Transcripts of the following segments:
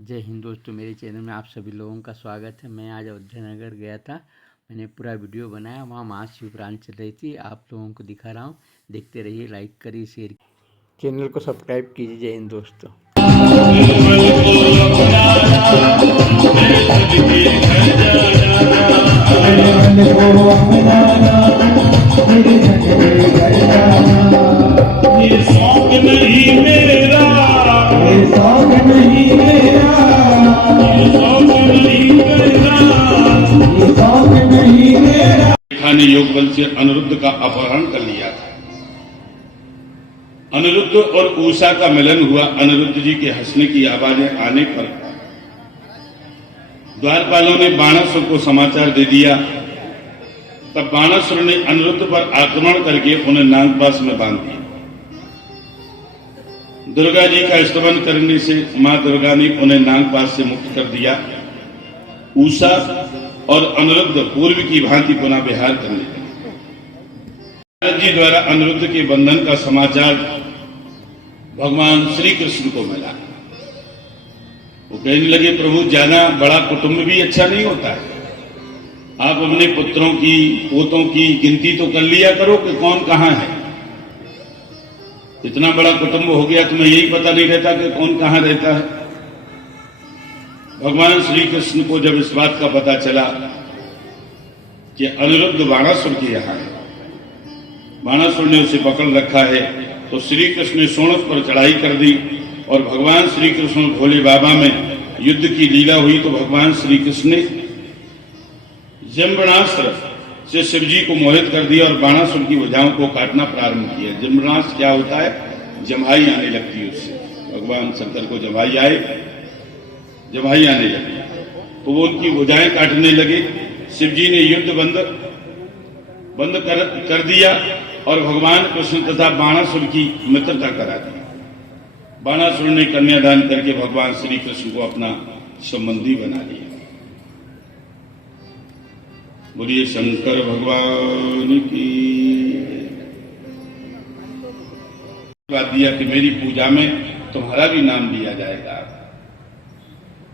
जय हिंद दोस्तों, मेरे चैनल में आप सभी लोगों का स्वागत है। मैं आज अयोध्या नगर गया था। मैंने पूरा वीडियो बनाया। वहाँ महाशिवरात्रि चल रही थी। आप लोगों को दिखा रहा हूँ, देखते रहिए, लाइक करिए, शेयर, चैनल को सब्सक्राइब कीजिए। जय हिंद दोस्तों। ये शौक नहीं मेरा, ये शौक नहीं मेरा, ये शौक नहीं मेरा। ये शौक नहीं मेरा। रेखा ने योग बल से अनिरुद्ध का अपहरण कर लिया था। अनिरुद्ध और उषा का मिलन हुआ। अनिरुद्ध जी के हंसने की आवाजें आने पर द्वारपालों ने बाणासुर को समाचार दे दिया। तब बाणासुर ने अनिरुद्ध पर आक्रमण करके उन्हें नागपाश में बांध दिया। दुर्गा जी का स्तवन करने से मां दुर्गा ने उन्हें नागपाश से मुक्त कर दिया। उषा और अनिरुद्ध पूर्व की भांति पुनः विहार करने लगे। नारद जी द्वारा अनिरुद्ध के बंधन का समाचार भगवान श्री कृष्ण को मिला। वो कहने लगे, प्रभु ज्यादा बड़ा कुटुंब भी अच्छा नहीं होता है। आप अपने पुत्रों की, पोतों की गिनती तो कर लिया करो कि कौन कहां है। इतना बड़ा कुटुंब हो गया, तुम्हें यही पता नहीं रहता कि कौन कहां रहता है। भगवान श्री कृष्ण को जब इस बात का पता चला कि अनिरुद्ध बाणासुर के यहां है, बाणासुर ने उसे पकड़ रखा है, तो श्री कृष्ण ने सोनक पर चढ़ाई कर दी और भगवान श्री कृष्ण और भोले बाबा में युद्ध की लीला हुई। तो भगवान श्री कृष्ण ने जम्बणास्त्र से शिव जी को मोहित कर दिया और बाणासुर की भुजाओं को काटना प्रारंभ किया। जम्बणास्त्र क्या होता है? जम्हाई आने लगती है उससे। भगवान शंकर को जम्हाई आने लगी तो वो उनकी भुजाएं काटने लगे। शिव जी ने युद्ध बंद कर दिया और भगवान कृष्ण तथा बाणासुर की मित्रता करा दी। बाणासुर ने कन्यादान करके भगवान श्री कृष्ण को अपना संबंधी बना लिया। बोलिए शंकर भगवान की। बात दिया कि मेरी पूजा में तुम्हारा भी नाम लिया जाएगा।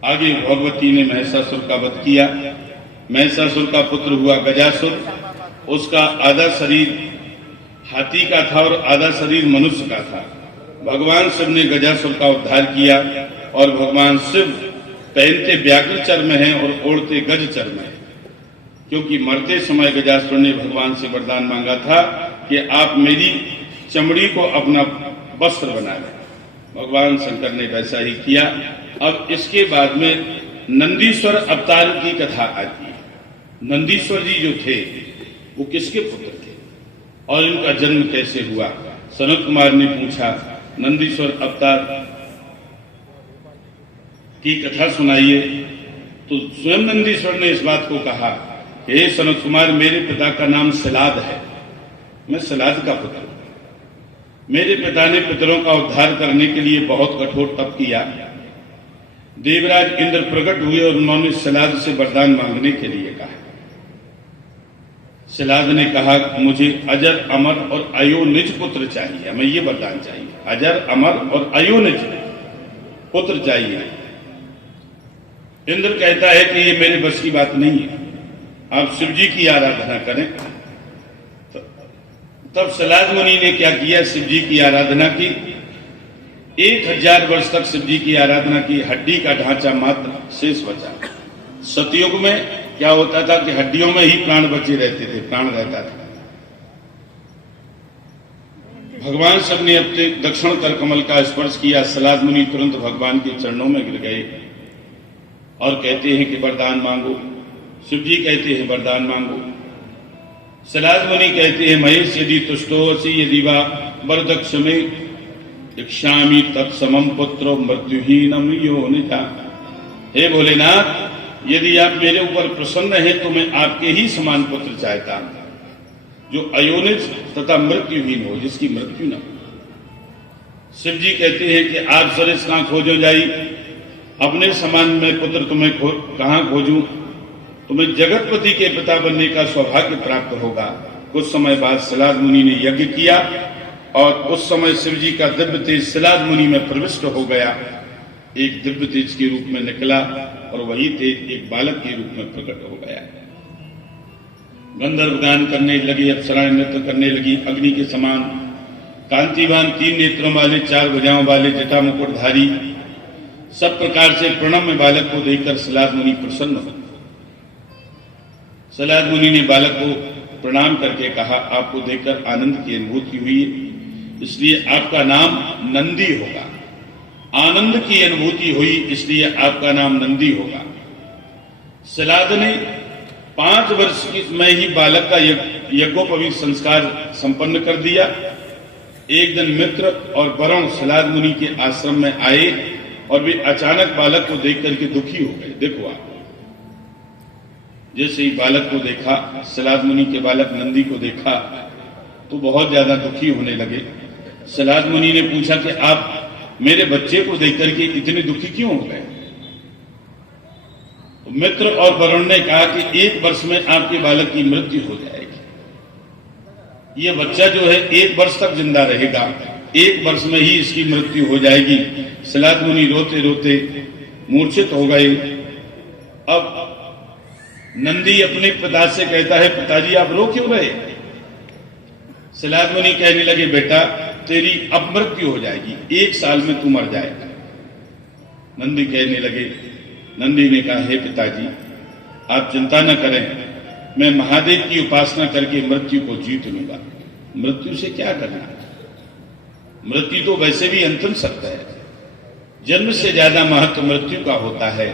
आगे भगवती ने महिषासुर का वध किया। महिषासुर का पुत्र हुआ गजासुर। उसका आधा शरीर हाथी का था और आधा शरीर मनुष्य का था। भगवान शिव ने गजासुर का उद्धार किया और भगवान शिव पहनते व्याघ्र चर्म हैं और ओढ़ते गज चर्म हैं, क्योंकि मरते समय गजासुर ने भगवान से वरदान मांगा था कि आप मेरी चमड़ी को अपना वस्त्र बना लें। भगवान शंकर ने वैसा ही किया। अब इसके बाद में नंदीश्वर अवतार की कथा आती है। नंदीश्वर जी जो थे वो किसके पुत्र थे और इनका जन्म कैसे हुआ? सनत कुमार ने पूछा, नंदीश्वर अवतार की कथा सुनाइए। तो स्वयं नंदीश्वर ने इस बात को कहा, हे सनत कुमार, मेरे पिता का नाम सिलाद है। मैं सिलाद का पुत्र हूं। मेरे पिता ने पितरों का उद्धार करने के लिए बहुत कठोर तप किया। देवराज इंद्र प्रकट हुए और उन्होंने सिलाद से वरदान मांगने के लिए कहा। सिलाद ने कहा, मुझे अजर अमर और अयोनिज पुत्र चाहिए। हमें ये वरदान चाहिए, अजर अमर और अयोनिज पुत्र चाहिए। इंद्र कहता है कि ये मेरे बस की बात नहीं है, आप शिव जी की आराधना करें। तब सिलाद मुनि ने क्या किया? शिव जी की आराधना की। 1000 वर्ष तक शिव जी की आराधना की। हड्डी का ढांचा मात्र शेष बचा। सतयुग में क्या होता था कि हड्डियों में ही प्राण बचे रहते थे, प्राण रहता था। भगवान शिव ने अपने दक्षिण कर कमल का स्पर्श किया। सिलाद मुनि तुरंत भगवान के चरणों में गिर गए और कहते हैं कि वरदान मांगो। शिव जी कहते हैं वरदान मांगो। सिलाद मुनि कहते हैं, महेश यदि तुष्टोऽसि यदि वा वरदक्ष में इक्षामि तत्समं पुत्रो मृत्युहीनम योनिता। हे भोलेनाथ, यदि आप मेरे ऊपर प्रसन्न हैं तो मैं आपके ही समान पुत्र चाहता हूं, जो अयोनिज तथा मृत्युहीन हो, जिसकी मृत्यु न हो। शिव जी कहते हैं कि आप सरेस कहां खोजो जाई, अपने समान में पुत्र तुम्हें कहां खोजूं? तुम्हें जगतपति के पिता बनने का सौभाग्य प्राप्त होगा। कुछ समय बाद सिलाद मुनि ने यज्ञ किया और उस समय शिव जी का दिव्य तेज सिलाद मुनि में प्रविष्ट हो गया एक दिव्य तेज के रूप में निकला और वही तेज एक बालक के रूप में प्रकट हो गया। गंधर्व गान करने लगी, अप्सराएं नृत्य करने लगी, अग्नि के समान कांतिवान 3 नेत्रों वाले, 4 भुजाओं वाले, जटा मुकुटधारी, सब प्रकार से प्रणम्य बालक को देखकर सलाद मुनि प्रसन्न हो। सलाद मुनि ने बालक को प्रणाम करके कहा, आपको देखकर आनंद की अनुभूति हुई है, इसलिए आपका नाम नंदी होगा। आनंद की अनुभूति हुई इसलिए आपका नाम नंदी होगा। सलाद ने 5 वर्ष में ही बालक का यज्ञोपवीत संस्कार संपन्न कर दिया। एक दिन मित्र और वरुण सलाद मुनि के आश्रम में आए और वे अचानक बालक को देख करके दुखी हो गए। देखो आप, जैसे ही बालक को देखा, सलाद मुनि के बालक नंदी को देखा तो बहुत ज्यादा दुखी होने लगे। सलाद मुनि ने पूछा कि आप मेरे बच्चे को देख करके इतने दुखी क्यों हो गए? तो मित्र और वरुण ने कहा कि 1 वर्ष में आपके बालक की मृत्यु हो जाएगी। ये बच्चा जो है 1 वर्ष तक जिंदा रहेगा, 1 वर्ष में ही इसकी मृत्यु हो जाएगी। सलाद मुनि रोते रोते मूर्छित हो गए। अब नंदी अपने पिता से कहता है, पिताजी आप रो क्यों रहे? सलाद मुनि कहने लगे, बेटा तेरी अब मृत्यु हो जाएगी, 1 साल में तू मर जाएगा। नंदी कहने लगे, नंदी ने कहा, हे पिताजी आप चिंता न करें, मैं महादेव की उपासना करके मृत्यु को जीत लूंगा। मृत्यु से क्या करना, मृत्यु तो वैसे भी अंतिम सत्य है। जन्म से ज्यादा महत्व मृत्यु का होता है,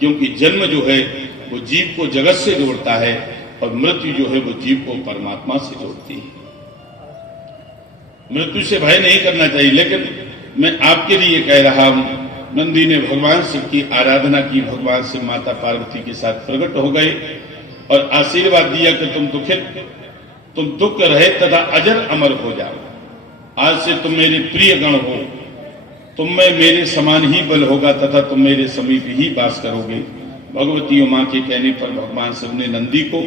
क्योंकि जन्म जो है वो जीव को जगत से जोड़ता है और मृत्यु जो है वो जीव को परमात्मा से जोड़ती है। मृत्यु से भय नहीं करना चाहिए, लेकिन मैं आपके लिए कह रहा हूं, नंदी ने भगवान शिव की आराधना की, भगवान शिव माता पार्वती के साथ प्रकट हो गए और आशीर्वाद दिया कि तुम दुख रहे तथा अजर अमर हो जाओ। आज से तुम मेरे प्रिय गण हो, तुम में मेरे समान ही बल होगा तथा तुम मेरे समीप ही वास करोगे। भगवती उमा के कहने पर भगवान शिव ने नंदी को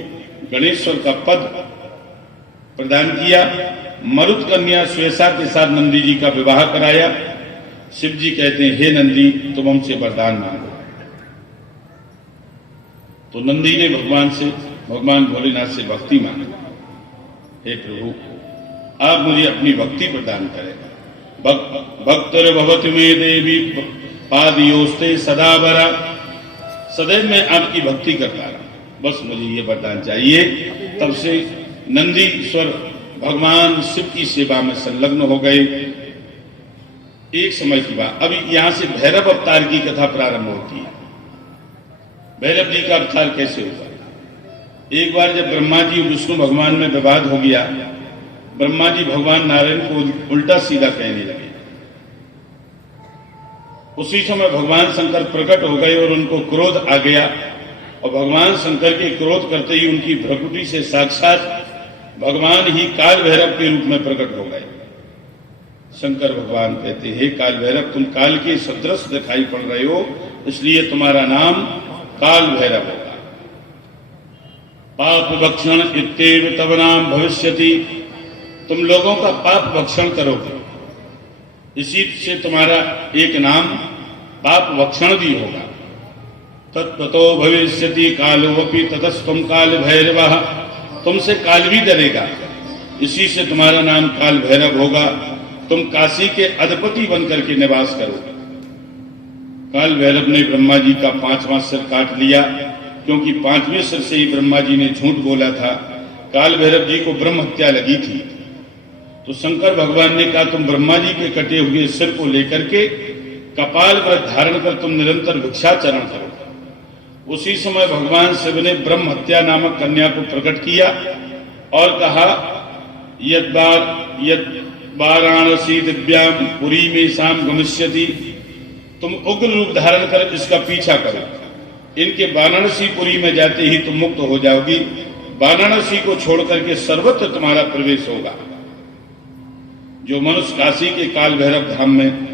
गणेश्वर का पद प्रदान किया। मरुत कन्या श्वेसा के साथ नंदी जी का विवाह कराया। शिव जी कहते हैं, हे नंदी तुम हमसे वरदान मांगो। तो नंदी ने भगवान भोलेनाथ से भक्ति मांगी, हे प्रभु आप मुझे अपनी भक्ति प्रदान करें। भक्तर भवति में देवी पादयोस्ते सदा बरा, सदैव मैं आपकी भक्ति करता रहा, बस मुझे ये वरदान चाहिए। तब से नंदीश्वर भगवान शिव की सेवा में संलग्न हो गए। एक समय की बात, अभी यहां से भैरव अवतार की कथा प्रारंभ होती है। भैरव जी का अवतार कैसे हुआ? एक बार जब ब्रह्मा जी विष्णु भगवान में विवाद हो गया, ब्रह्मा जी भगवान नारायण को उल्टा सीधा कहने लगे। उसी समय भगवान शंकर प्रकट हो गए और उनको क्रोध आ गया और भगवान शंकर के क्रोध करते ही उनकी भ्रकुटी से साक्षात भगवान ही काल भैरव के रूप में प्रकट हो गए। शंकर भगवान कहते, हे काल भैरव तुम काल के सदृश दिखाई पड़ रहे हो, इसलिए तुम्हारा नाम काल भैरव होगा। पाप भक्षण इत्येव तव नाम भविष्यति, तुम लोगों का पाप भक्षण करोगे, इसी से तुम्हारा एक नाम पाप भक्षण भी होगा। तत्तो भविष्यति कालोपि ततस्तुम काल भैरवः, तुमसे काल भी डरेगा, इसी से तुम्हारा नाम काल भैरव होगा। तुम काशी के अधिपति बनकर के निवास करोगे। काल भैरव ने ब्रह्मा जी का 5वां सिर काट लिया, क्योंकि 5वें सिर से ही ब्रह्मा जी ने झूठ बोला था। काल भैरव जी को ब्रह्म हत्या लगी थी, तो शंकर भगवान ने कहा तुम ब्रह्मा जी के कटे हुए सिर को लेकर के कपाल व्रत धारण कर तुम निरंतर भिक्षाचरण करो। उसी समय भगवान शिव ने ब्रह्म हत्या नामक कन्या को प्रकट किया और कहा, यद वाराणसी दिव्याम पुरी में शाम गमिष्यति, तुम उग्र रूप धारण कर इसका पीछा करो, इनके वाराणसी पुरी में जाते ही तुम मुक्त हो जाओगी। वाराणसी को छोड़कर के सर्वत्र तुम्हारा प्रवेश होगा। जो मनुष्य काशी के काल भैरव धाम में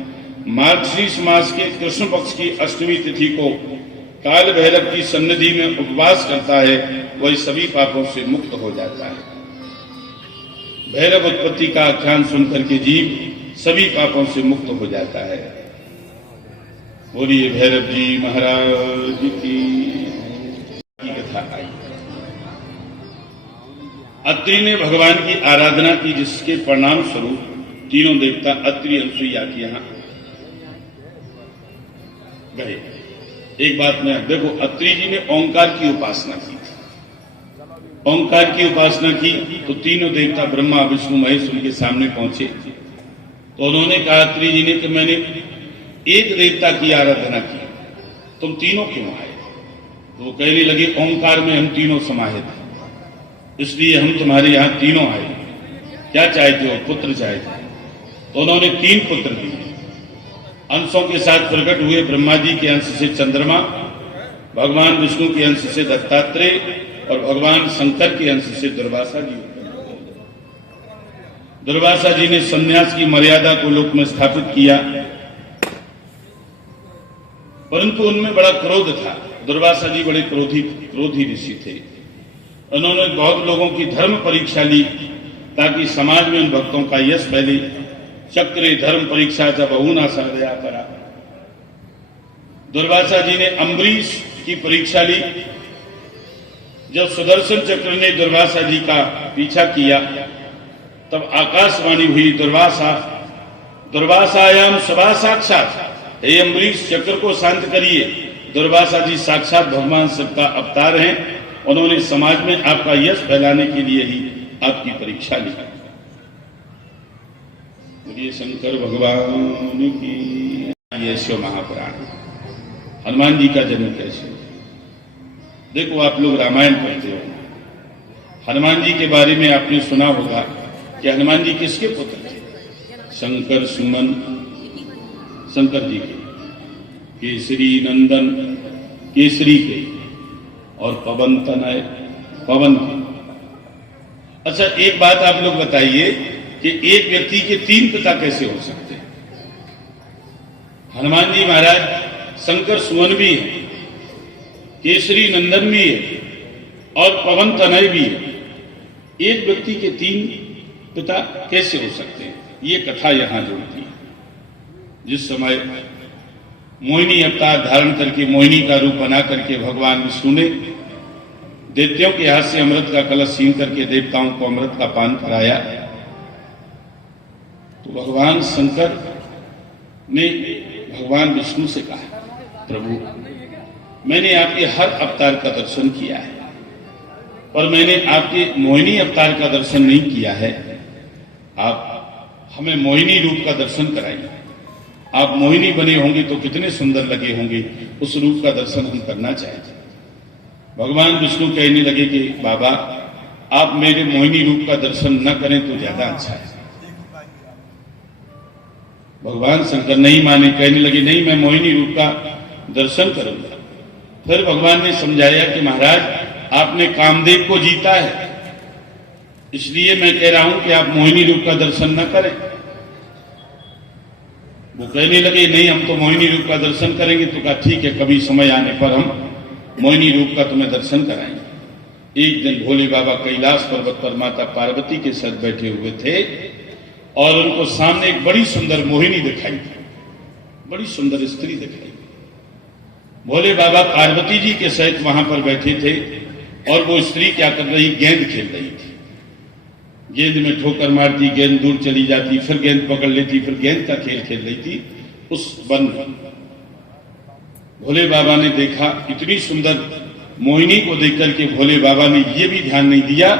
मार्गशीर्ष मास के कृष्ण पक्ष की अष्टमी तिथि को काल भैरव की सन्निधि में उपवास करता है, वही सभी पापों से मुक्त हो जाता है। भैरव उत्पत्ति का आख्यान सुनकर के जीव सभी पापों से मुक्त हो जाता है। बोलिए भैरव जी महाराज की कथा आई। अत्रि ने भगवान की आराधना की, जिसके परिणाम स्वरूप तीनों देवता अत्रि अनुसुईया के यहां गए। एक बात में देखो, अत्रि जी ने ओंकार की उपासना की थी। ओंकार की उपासना की तो तीनों देवता ब्रह्मा विष्णु महेश उनके सामने पहुंचे। तो उन्होंने कहा अत्रि जी ने कि मैंने एक देवता की आराधना की, तुम तीनों क्यों आए? तो वो कहने लगे ओंकार में हम तीनों समाहित हैं, इसलिए हम तुम्हारे यहां तीनों आए। क्या चाहते हो? पुत्र चाहते। तो उन्होंने 3 पुत्र दिए। अंशों के साथ प्रकट हुए। ब्रह्मा जी के अंश से चंद्रमा, भगवान विष्णु के अंश से दत्तात्रेय और भगवान शंकर के अंश से दुर्वासा जी। दुर्वासा जी ने संन्यास की मर्यादा को लोक में स्थापित किया, परंतु उनमें बड़ा क्रोध था। दुर्वासा जी बड़े क्रोधी ऋषि थे। उन्होंने बहुत लोगों की धर्म परीक्षा ली ताकि समाज में उन भक्तों का यश फैले। चक्रे धर्म परीक्षा जब बहुना सर्वया करा। दुर्वासा जी ने अम्बरीश की परीक्षा ली। जब सुदर्शन चक्र ने दुर्वासा जी का पीछा किया तब आकाशवाणी हुई, दुर्वासायाम सभा साक्षात। हे अम्बरीश, चक्र को शांत करिए। दुर्वासा जी साक्षात भगवान शिव का अवतार हैं। उन्होंने समाज में आपका यश फैलाने के लिए ही आपकी परीक्षा ली। बोलिए शंकर भगवान की। ये शिव महापुराण। हनुमान जी का जन्म कैसे? देखो, आप लोग रामायण पढ़ते हो, हनुमान जी के बारे में आपने सुना होगा कि हनुमान जी किसके पुत्र थे? शंकर सुमन, शंकर जी के, केसरी नंदन केसरी के, और पवन तनय पवन के। अच्छा, एक बात आप लोग बताइए कि एक व्यक्ति के 3 पिता कैसे हो सकते हैं? हनुमान जी महाराज शंकर सुमन भी है, केसरी नंदन भी है और पवन तनय भी है। एक व्यक्ति के 3 पिता कैसे हो सकते हैं? ये कथा यहां जुड़ती है। जिस समय मोहिनी अवतार धारण करके, मोहिनी का रूप बना करके भगवान विष्णु ने दैत्यों के हाथ से अमृत का कलश छीन करके देवताओं को अमृत का पान कराया, तो भगवान शंकर ने भगवान विष्णु से कहा, प्रभु, मैंने आपके हर अवतार का दर्शन किया है, पर मैंने आपके मोहिनी अवतार का दर्शन नहीं किया है। आप हमें मोहिनी रूप का दर्शन कराइए। आप मोहिनी बने होंगे तो कितने सुंदर लगे होंगे, उस रूप का दर्शन हम करना चाहते। भगवान विष्णु कहने लगे कि बाबा, आप मेरे मोहिनी रूप का दर्शन न करें तो ज्यादा अच्छा है। भगवान शंकर नहीं माने, कहने लगे नहीं, मैं मोहिनी रूप का दर्शन करूंगा। फिर भगवान ने समझाया कि महाराज, आपने कामदेव को जीता है, इसलिए मैं कह रहा हूं कि आप मोहिनी रूप का दर्शन न करें। वो कहने लगे नहीं, हम तो मोहिनी रूप का दर्शन करेंगे। तो कहा ठीक है, कभी समय आने पर हम मोहिनी रूप का तुम्हें दर्शन कराएंगे। एक दिन भोले बाबा कैलाश पर्वत पर माता पार्वती के साथ बैठे हुए थे और उनको सामने एक बड़ी सुंदर मोहिनी दिखाई, बड़ी सुंदर स्त्री दिखाई। भोले बाबा पार्वती जी के सहित वहां पर बैठे थे और वो स्त्री क्या कर रही, गेंद खेल रही थी। गेंद में ठोकर मारती, गेंद दूर चली जाती, फिर गेंद पकड़ लेती, फिर गेंद का खेल खेल रही थी उस वन में। भोले बाबा ने देखा, इतनी सुंदर मोहिनी को देख करके भोले बाबा ने यह भी ध्यान नहीं दिया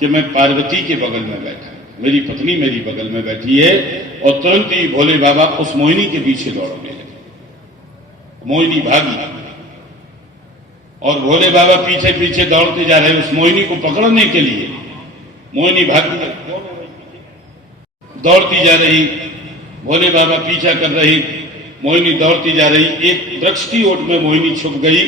कि मैं पार्वती के बगल में बैठा, मेरी पत्नी मेरी बगल में बैठी है। और तुरंत ही भोले बाबा उस मोहिनी के पीछे दौड़ने लगे। मोहिनी भागी और भोले बाबा पीछे पीछे दौड़ते जा रहे उस मोहिनी को पकड़ने के लिए। मोहिनी भागी दौड़ती जा रही, भोले बाबा पीछा कर रही, मोहिनी दौड़ती जा रही। एक वृक्ष की ओट में मोहिनी छुप गई।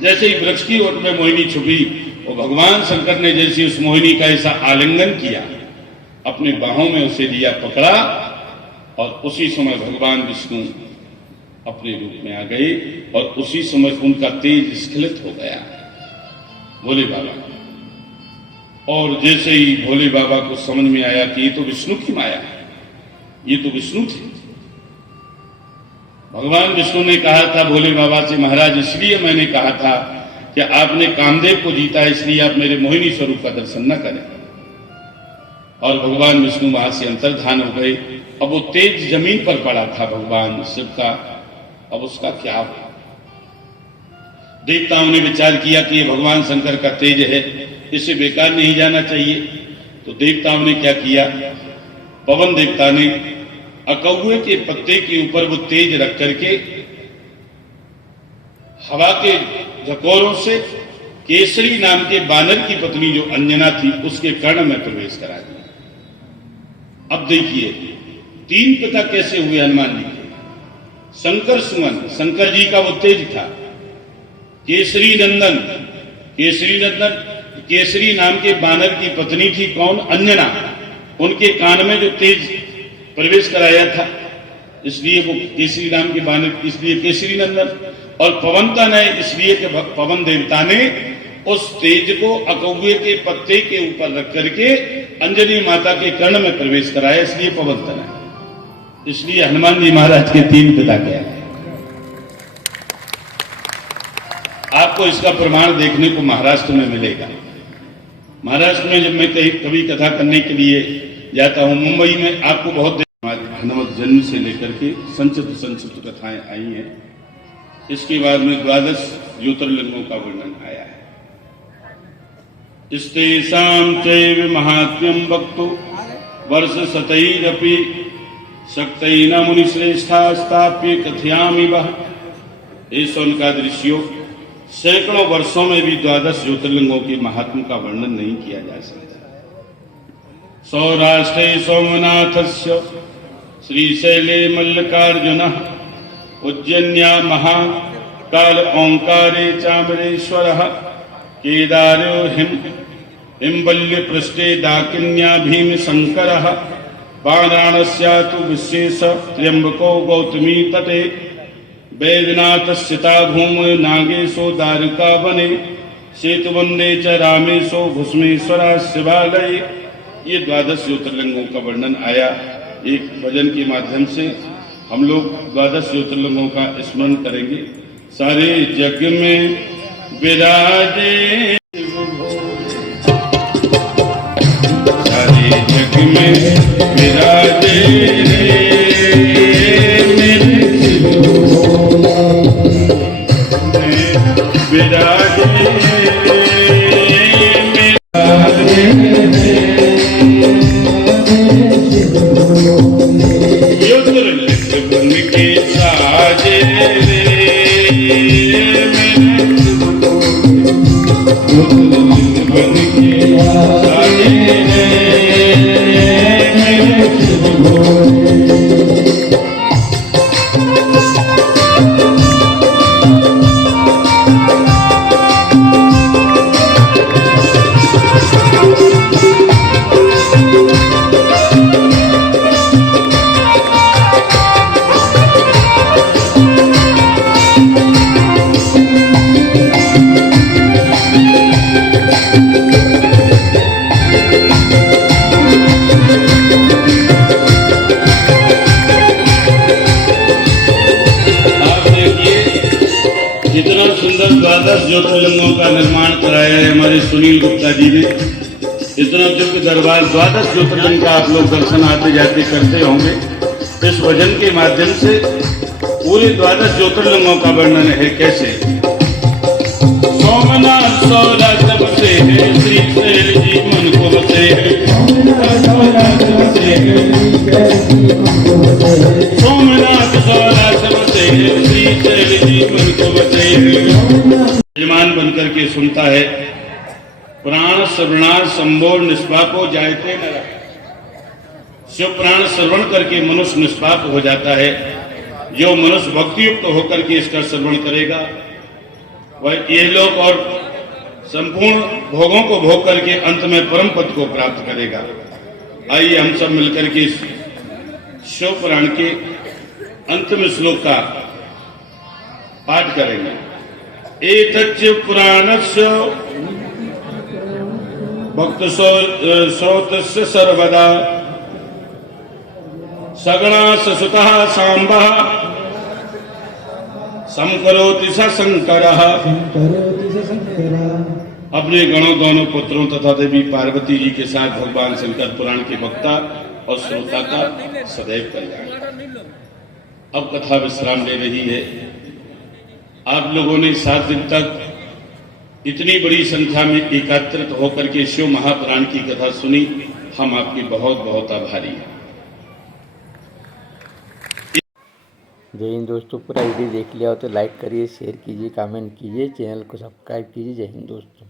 जैसे ही वृक्ष की ओट में मोहिनी छुपी, वो भगवान शंकर ने जैसे उस मोहिनी का ऐसा आलिंगन किया, अपने बाहों में उसे लिया, पकड़ा, और उसी समय भगवान विष्णु अपने रूप में आ गए और उसी समय उनका तेज स्खलित हो गया भोले बाबा। और जैसे ही भोले बाबा को समझ में आया कि ये तो विष्णु की माया है, ये तो विष्णु थे, भगवान विष्णु ने कहा था भोले बाबा से, महाराज इसलिए मैंने कहा था कि आपने कामदेव को जीता, इसलिए आप मेरे मोहिनी स्वरूप का दर्शन न करें। और भगवान विष्णु वहां से अंतर्धान हो गए। अब वो तेज जमीन पर पड़ा था भगवान शिव का, अब उसका क्या हुआ? देवताओं ने विचार किया कि ये भगवान शंकर का तेज है, इसे बेकार नहीं जाना चाहिए। तो देवताओं ने क्या किया, पवन देवता ने अकौए के पत्ते के ऊपर वो तेज रख करके हवा के झकोरों से केसरी नाम के बानर की पत्नी जो अंजना थी उसके कर्ण में प्रवेश करा दिया। अब देखिए 3 पिता कैसे हुए हनुमान जी के। शंकर सुमन, शंकर जी का वो तेज था। केसरी नंदन, केसरी नाम के बानर की पत्नी थी कौन, अंजना, उनके कान में जो तेज प्रवेश कराया था, इसलिए वो केसरी नाम के बानर, इसलिए केसरी नंदन। और पवनता ने इसलिए कि पवन देवता ने उस तेज को अकौए के पत्ते के ऊपर रख करके अंजनी माता के कर्ण में प्रवेश कराया, इसलिए पवनता ने। इसलिए हनुमान जी महाराज के 3 पिता क्या है। आपको इसका प्रमाण देखने को महाराष्ट्र में मिलेगा। महाराष्ट्र में जब मैं कभी कथा करने के लिए जाता हूं, मुंबई में आपको बहुत हनुमत जन्म से लेकर के संचित कथाएं आई हैं। इसके बाद में 12 ज्योतिर्लिंगों का वर्णन आया है। इस्तेषां चैव महात्म्यं वक्तु वर्ष शतैरपि शक्तैः मुनिश्रेष्ठा स्थाप्य कथयामि वः। ऐसा उनका दृश्यों सैकड़ों वर्षों में भी 12 ज्योतिर्लिंगों के महात्म का वर्णन नहीं किया जा सकता। सौराष्ट्रे सोमनाथस्य श्रीशैले मल्लिकार्जुनः उज्जैन्या महाकाल ओंकारे चामरेश्वरः केदारो हिमवल्य पृष्ठे डाकिन्या भीमशंकरः वाराणस्यातु विशेष त्र्यंबको गौतमी तटे वैद्यनाथस्यता भूम नागेशो दारुका वने सेतुवंदे च रामेशो भस्मेश्वरा शिवालय। ये 12 ज्योतिर्लिंगों का वर्णन आया। एक भजन के माध्यम से हम लोग 12 ज्योतिर्लिंगों का स्मरण करेंगे। सारे जग में विराजे, सारे जग में विराजे ज्योतिर्लिंगों का निर्माण कराया है हमारे सुनील गुप्ता जी ने। इतना दिव्य दरबार 12 ज्योतिर्लिंग का आप लोग दर्शन आते जाते करते होंगे। इस भजन के माध्यम से पूरे 12 ज्योतिर्लिंगों का वर्णन है। कैसे? सोमनाथ सौराष्ट्र बसे है, श्रीशैल जी मन को बसे है। सोमनाथ सौराष्ट्र बसे है, श्रीशैल जी मन को बसे है। यजमान बनकर के सुनता है, प्राण श्रवणार्थ संभोर निष्पापो जायते नरः। शिव प्राण श्रवण करके मनुष्य निष्पाप हो जाता है। जो मनुष्य भक्ति युक्त होकर के इसका श्रवण करेगा वह ये लोक और संपूर्ण भोगों को भोग करके अंत में परम पद को प्राप्त करेगा। आइए हम सब मिलकर के शिव पुराण के अंतिम श्लोक का पाठ करेंगे। एतच्च पुराणस्य भक्त श्रोतस्य सर्वदा सगणा ससुतः सांबः समकरोति स शंकरः करोति स शंकरः। अपने गणों दोनों पुत्रों तथा देवी पार्वती जी के साथ भगवान शंकर पुराण के वक्ता और श्रोता का सदैव कल्याण। अब कथा विश्राम ले रही है। आप लोगों ने 7 दिन तक इतनी बड़ी संख्या में एकत्रित होकर के शिव महापुराण की कथा सुनी। हम आपके बहुत बहुत आभारी हैं। जय हिंद दोस्तों, पूरा वीडियो देख लिया हो तो लाइक करिए, शेयर कीजिए, कमेंट कीजिए, चैनल को सब्सक्राइब कीजिए। जय हिंद दोस्तों।